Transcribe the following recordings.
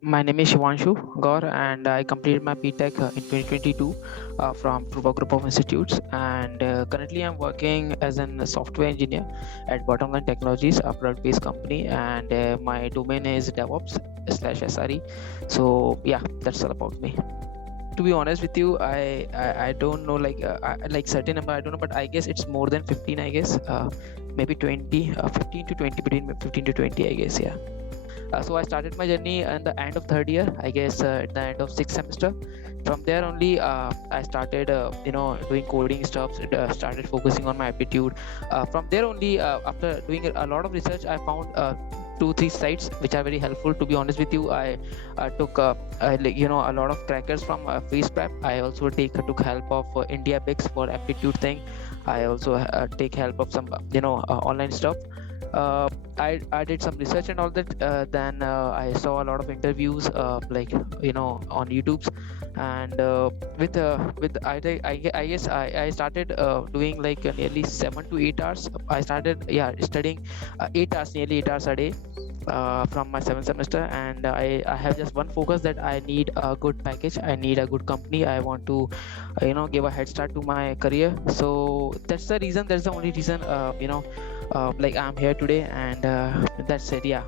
My name is Shivanshu Gour, and I completed my BTech in 2022 from Pruva Group of Institutes. And currently, I'm working as a software engineer at Bottomline Technologies, a product-based company. And my domain is DevOps slash SRE. So yeah, that's all about me. To be honest with you, I don't know like certain number. I don't know, but I guess it's more than 15. I guess maybe 20, 15 to 20, between 15 to 20. I guess, yeah. So I started my journey in the end of third year, I guess, at the end of sixth semester. From there only, I started, doing coding stuff. Started focusing on my aptitude. From there only, after doing a lot of research, I found 2 3 sites which are very helpful. To be honest with you, I took a lot of crackers from Face Prep. I also took help of India Bix for aptitude thing. I also take help of some online stuff. I did some research and all that. Then I saw a lot of interviews, on YouTube's, and I guess I started doing like nearly 7 to 8 hours. I started studying 8 hours, nearly 8 hours a day. From my seventh semester, and I have just one focus, that I need a good package, I need a good company, I want to give a head start to my career. So that's the only reason, like I'm here today, and that's it, yeah.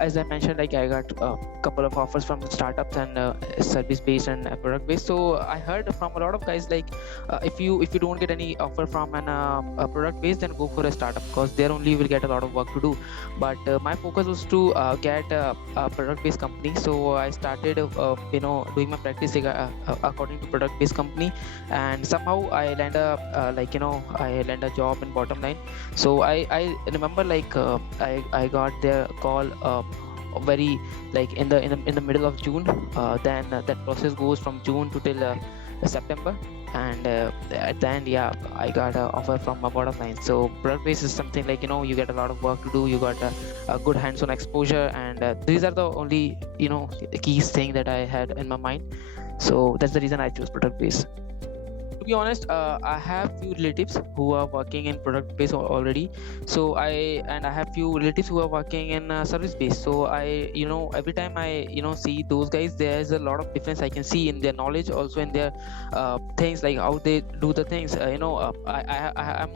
As I mentioned, like I got a couple of offers from startups and service based and product based. So I heard from a lot of guys, like if you don't get any offer from an a product based, then go for a startup, because there only you will get a lot of work to do. But my focus was to get a product based company. So I started doing my practice according to product based company, and somehow I land a I land a job in Bottomline. So I remember, like I got their call very, like in the middle of June. Then that process goes from June to till September, and at the end, yeah, I got an offer from a Bottomline. So product base is something like, you get a lot of work to do, you got a good hands-on exposure, and these are the only keys thing that I had in my mind. So that's the reason I chose product base. To be honest, I have few relatives who are working in product base already. So I have few relatives who are working in service base. So every time I see those guys, there's a lot of difference I can see in their knowledge, also in their things, like how they do the things. I am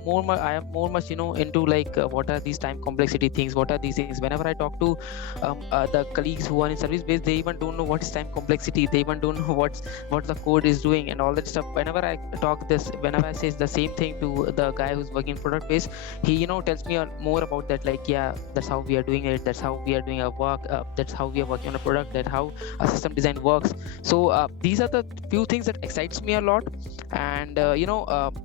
more much into, like what are these time complexity things, what are these things. Whenever I talk to the colleagues who are in service base, they even don't know what is time complexity, they even don't know what the code is doing and all that stuff. Whenever I say the same thing to the guy who's working product base, he tells me more about that, like, yeah, that's how we are doing it, that's how we are doing our work, that's how we are working on a product, that how a system design works. So these are the few things that excites me a lot. And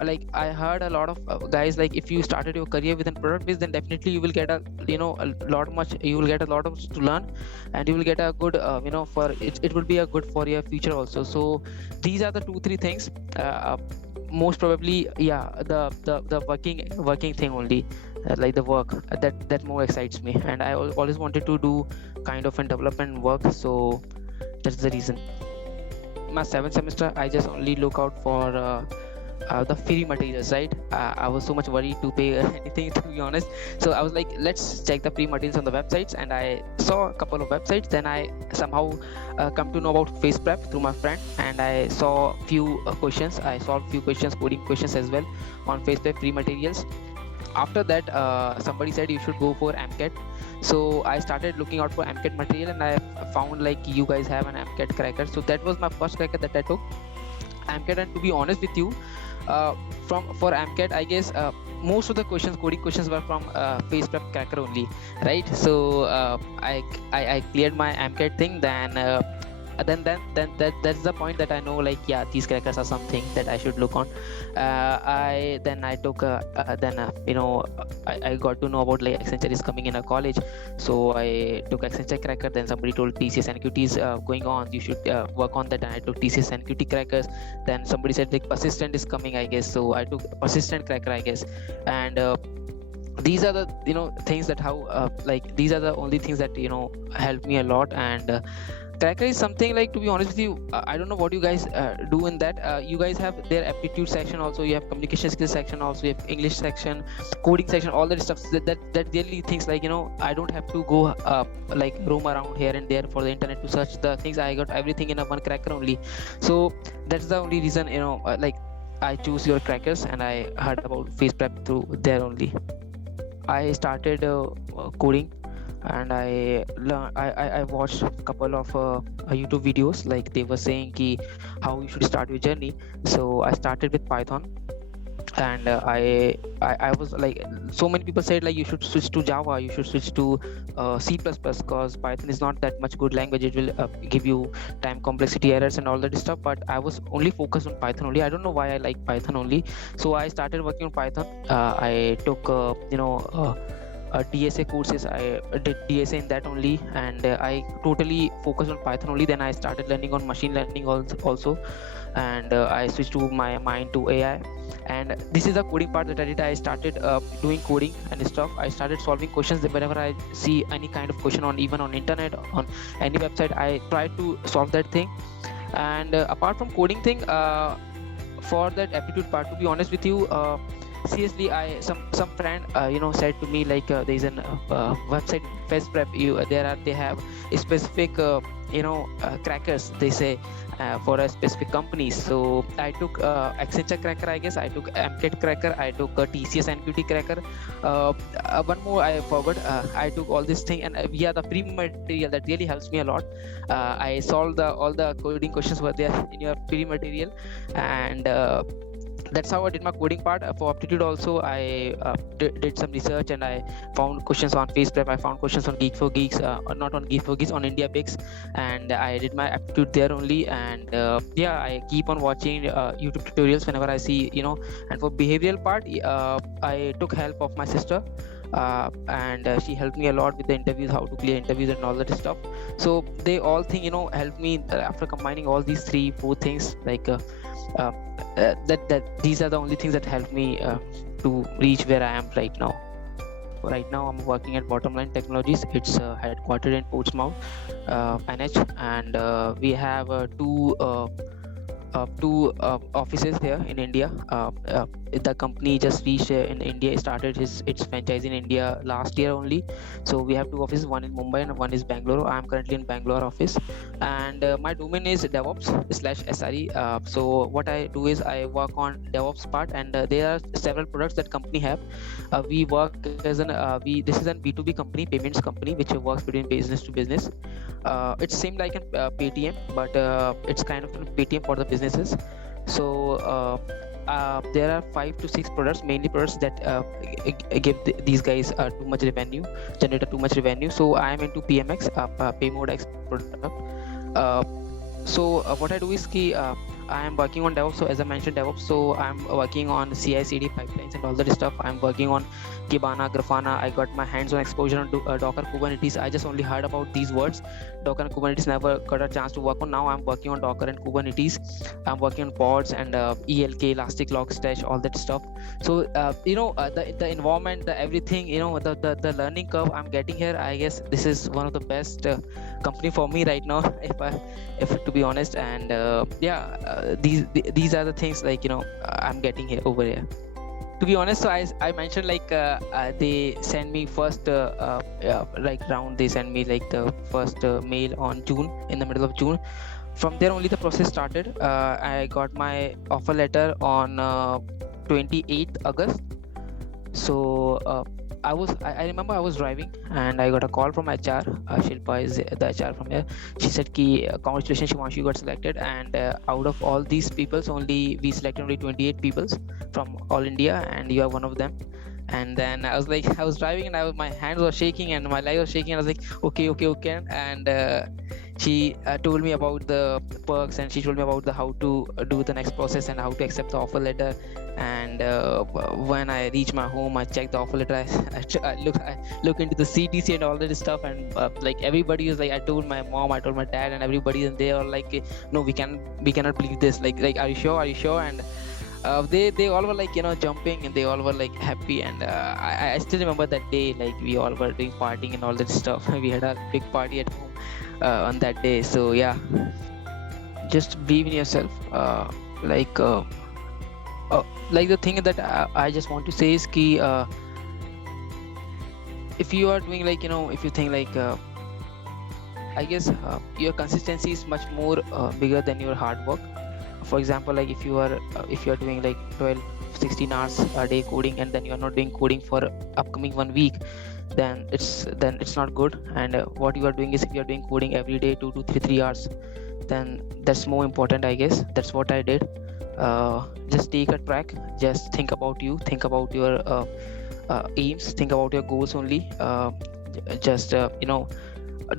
like I heard a lot of guys, like if you started your career within product base, then definitely you will get a lot much, you will get a lot of to learn, and you will get a good for it will be a good for your future also. So these are the 2 3 things. Most probably, yeah, the working thing only, like the work, that more excites me, and I always wanted to do kind of a development work. So that's the reason. My seventh semester, I just only look out for the free materials, right? I was so much worried to pay anything, to be honest. So I was like, let's check the free materials on the websites, and I saw a couple of websites. Then I somehow come to know about face prep through my friend, and I saw few questions, I solved few questions, coding questions as well, on face prep free materials. After that, somebody said you should go for MCAT. So I started looking out for MCAT material, and I found, like, you guys have an MCAT cracker. So that was my first cracker that I took, MCAT. And to be honest with you, uh, from for MCAT, I guess most of the questions, coding questions, were from face prep cracker only, right? So I cleared my MCAT thing. Then that's the point that I know, like, yeah, these crackers are something that I should look on. I took then I got to know about, like, Accenture is coming in a college. So I took Accenture cracker. Then somebody told TCS NQT is going on, you should work on that, and I took TCS NQT crackers. Then somebody said, like, persistent is coming, I guess, so I took persistent cracker, I guess. And these are the things that how like these are the only things that help me a lot. And Cracker is something like, to be honest with you, I don't know what you guys do in that. You guys have their aptitude section also, you have communication skills section also, you have English section, coding section, all that stuff. That really things like, I don't have to go like roam around here and there for the internet to search the things. I got everything in a one cracker only. So that's the only reason, like I choose your crackers, and I heard about face prep through there only. I started coding, and I watched a couple of YouTube videos, like they were saying ki how you should start your journey. So I started with Python, and I was like, so many people said like you should switch to Java, you should switch to C++, because Python is not that much good language. It will give you time complexity errors and all that stuff. But I was only focused on Python only. I don't know why I like Python only. So I started working on Python. I took DSA courses. I did DSA in that only, and I totally focused on Python only. Then I started learning on machine learning also, and I switched to my mind to AI. And this is the coding part that I did. I started doing coding and stuff. I started solving questions whenever I see any kind of question on, even on internet, on any website. I try to solve that thing. And apart from coding thing, for that aptitude part, to be honest with you, seriously, I some friend said to me like, there is an website Fast Prep. They have a specific crackers, they say, for a specific company. So I took Accenture cracker, I guess. I took MCAT cracker. I took TCS NQT cracker. One more I forgot. I took all this thing, and yeah, the free material that really helps me a lot. I solved all the coding questions were there in your free material, and that's how I did my coding part. For aptitude also, I did some research, and I found questions on FacePrep. I found questions on Geek for Geeks, not on Geek for Geeks, on India Picks, and I did my aptitude there only. And yeah, I keep on watching YouTube tutorials whenever I see, And for behavioral part, I took help of my sister. And she helped me a lot with the interviews, how to clear interviews and all that stuff. So they all think, helped me after combining all these 3-4 things, like that these are the only things that helped me to reach where I am right now. Right now I'm working at Bottomline Technologies. It's headquartered in Portsmouth, NH, and we have two offices here in India. The company just reached in India. It started its franchise in India last year only. So we have two offices, one in Mumbai and one is Bangalore. I am currently in Bangalore office, and my domain is DevOps/SRE. So what I do is I work on DevOps part, and there are several products that company have. We work as this is an B2B company, payments company, which works between business to business. It's same like a Paytm, but it's kind of a Paytm for the businesses. So there are 5 to 6 products, mainly products that give these guys too much revenue, generate too much revenue. So I am into PMX, Pay Mode X product. So what I do is I am working on DevOps. So as I mentioned, DevOps. So I'm working on CI/CD pipelines and all that stuff. I'm working on Kibana, Grafana. I got my hands-on exposure on Docker, Kubernetes. I just only heard about these words. Docker and Kubernetes, never got a chance to work on. Now I'm working on Docker and Kubernetes. I'm working on pods and ELK, Elastic Logstash, all that stuff. So the environment, the everything, the learning curve I'm getting here. I guess this is one of the best company for me right now, if to be honest. And these are the things like I'm getting here over here. To be honest, so I mentioned like they send me first like round. They send me like the first mail on June, in the middle of June. From there only the process started. I got my offer letter on 28th August. So I remember I was driving and I got a call from HR. Shilpa is the HR from here. She said ki congratulations, Shivanshu, you got selected, and out of all these people, only we selected only 28 people from all India, and you are one of them. And then I was like, I was driving and my hands were shaking and my leg was shaking. I was like, okay. And she told me about the perks, and she told me about how to do the next process and how to accept the offer letter. And when I reach my home, I check the offer letter. I look into the CTC and all that stuff, and like everybody is like, I told my mom, I told my dad, and everybody, and they are like, no, we cannot believe this. Like, are you sure? And they all were like jumping, and they all were like happy. And I still remember that day, like we all were doing partying and all that stuff. We had a big party at home. on that day. So yeah, just believe in yourself. Like uh, like the thing that I just want to say is ki, if you are doing like, if you think like, I guess your consistency is much more bigger than your hard work. For example, like if you are doing like 12 16 hours a day coding, and then you are not doing coding for upcoming 1 week, then it's not good. And what you are doing is, if you are doing coding every day 2 to 3 hours, then that's more important, I guess. That's what I did. Just take a track, just think about you, think about your aims, think about your goals only. Just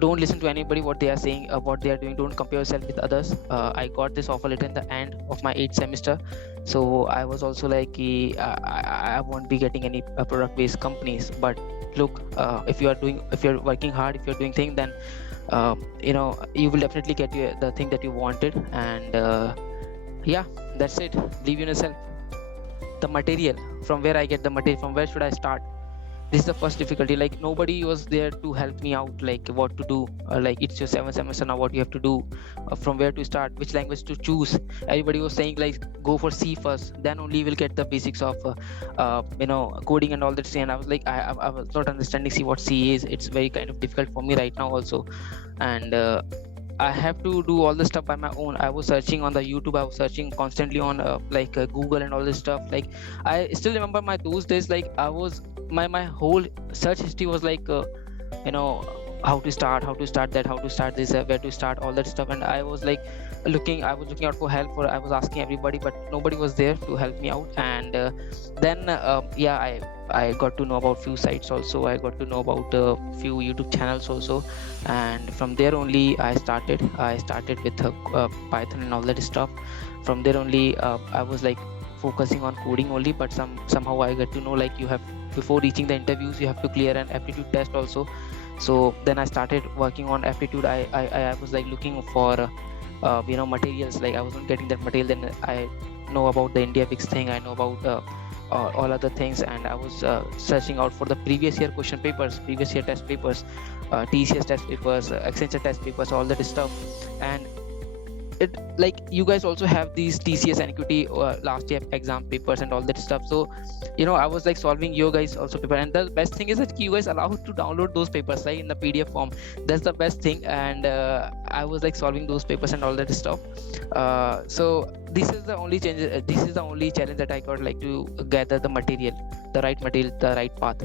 don't listen to anybody what they are saying, what they are doing. Don't compare yourself with others. I got this offer later in the end of my 8th semester, so I was also like, I won't be getting any product based companies. But look, if you're working hard, if you're doing things, then you will definitely get the thing that you wanted. And yeah, that's it. Believe in yourself. The material, from where I get the material, from where should I start? This is the first difficulty. Like, nobody was there to help me out, like what to do. Like, it's your 7th semester now, what you have to do, from where to start, which language to choose. Everybody was saying like, go for C first, then only you will get the basics of coding and all that. And I was like, I was not understanding C, what C is. It's very kind of difficult for me right now also. And I have to do all the stuff by my own. I was searching on the YouTube. I was searching constantly on Google and all this stuff. Like, I still remember my those days. Like, I was my whole search history was like, you know, how to start that, how to start this, where to start, all that stuff. And I was like I was looking out for help. For I was asking everybody, but nobody was there to help me out. And then yeah, I got to know about few sites also. I got to know about a few YouTube channels also. And from there only I started with Python and all that stuff. From there only I was like focusing on coding only. But somehow I got to know, like, you have, before reaching the interviews, you have to clear an aptitude test also. So then I started working on aptitude. I was like looking for materials. Like, I wasn't getting that material. Then I know about the India Bix thing. I know about all other things. And I was searching out for the previous year question papers, previous year test papers, TCS test papers, Accenture test papers, all that stuff. And it, like, you guys also have these TCS NQT last year exam papers and all that stuff. So I was like solving your guys also paper. And the best thing is that you guys allowed to download those papers, right, in the PDF form. That's the best thing. And I was like solving those papers and all that stuff. So this is the only change. This is the only challenge that I got, like, to gather the material, the right path.